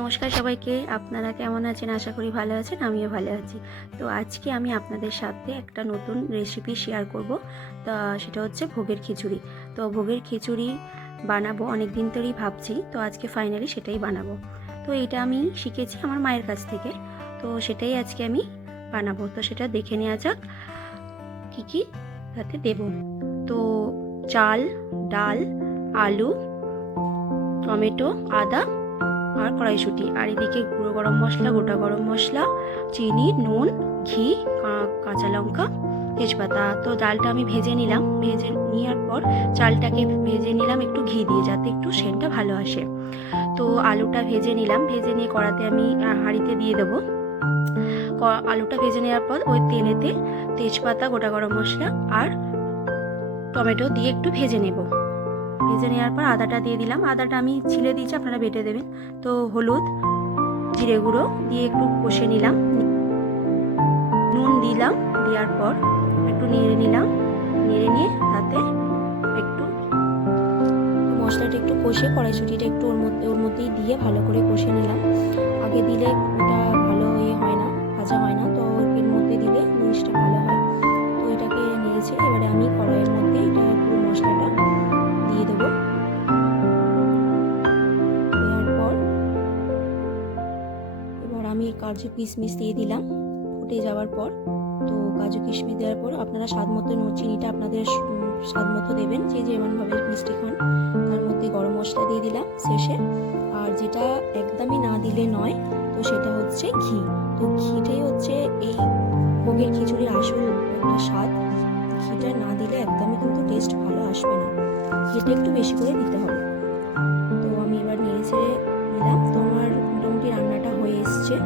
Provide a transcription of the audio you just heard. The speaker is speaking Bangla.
নমস্কার সবাইকে। আপনারা কেমন আছেন? আশা করি ভালো আছেন। আমিও ভালো আছি। তো আজকে আমি আপনাদের সাথে একটা নতুন রেসিপি শেয়ার করব। তা সেটা হচ্ছে ভোগের খিচুড়ি। তো ভোগের খিচুড়ি বানাবো অনেক দিন ধরেই ভাবছি। তো আজকে ফাইনালি সেটাই বানাবো। তো এটা আমি শিখেছি আমার মায়ের কাছ থেকে। তো সেটাই আজকে আমি বানাবো। তো সেটা দেখে নেওয়া যাক কী কী তাতে দেব। তো চাল, ডাল, আলু, টমেটো, আদা আর কড়াইশুঁটি, আর এদিকে গুঁড়ো গরম মশলা, গোটা গরম মশলা, চিনি, নুন, ঘি, কাঁচা লঙ্কা, তেজপাতা। তো ডালটা আমি ভেজে নিলাম। ভেজে নেওয়ার পর চালটাকে ভেজে নিলাম একটু ঘি দিয়ে, যাতে একটু সেন্টটা ভালো আসে। তো আলুটা ভেজে নিলাম। ভেজে নিয়ে কড়াতে আমি হাঁড়িতে দিয়ে দেবো। আলুটা ভেজে নেওয়ার পর ওই তেলেতে তেজপাতা, গোটা গরম মশলা আর টমেটো দিয়ে একটু ভেজে নেব। ভেজে নেওয়ার পর আদাটা দিয়ে দিলাম। আদাটা আমি ছিলে দিয়েছি, আপনারা বেটে দেবেন। তো হলুদ, জিরে গুঁড়ো দিয়ে একটু কষে নিলাম। নুন দিলাম। দেওয়ার পর একটু নেড়ে নিলাম। নেড়ে নিয়ে তাতে একটু মশলাটা একটু কষে কড়াইশুঁটিটা একটু ওর মধ্যেই দিয়ে ভালো করে কষে নিলাম। আগে দিলে ওটা ভালো হয় না, ভাজা হয় না। তো এর মধ্যে দিলে জিনিসটা ভালো হয়। তো এটাকে নেড়েছে। এবারে আমি কড়াইয়ের মধ্যে এটা পুরো মশলাটা দিয়ে দেবো। দেওয়ার পর এবার আমি কাজু কিশমিশ দিয়ে দিলাম ফুটে যাওয়ার পর। তো কাজু কিশমিশ দেওয়ার পর আপনারা স্বাদ মতো চিনিটা আপনাদের স্বাদ মতো দেবেন, যে যেমনভাবে মিষ্টি খান। তার মধ্যে গরম মশলা দিয়ে দিলাম শেষে। আর যেটা একদমই না দিলে নয়, তো সেটা হচ্ছে ঘি। তো ঘিটাই হচ্ছে এই ভোগের খিচুড়ির আসল একটা স্বাদ। ঘিটা না দিলে একদমই কিন্তু টেস্ট ভালো আসবে না। ঘিটা একটু বেশি করে দিতে হবে। তো আমি এবার নেড়ে ছেড়ে নিলাম। তো আমার মোটামুটি রান্নাটা হয়ে এসছে।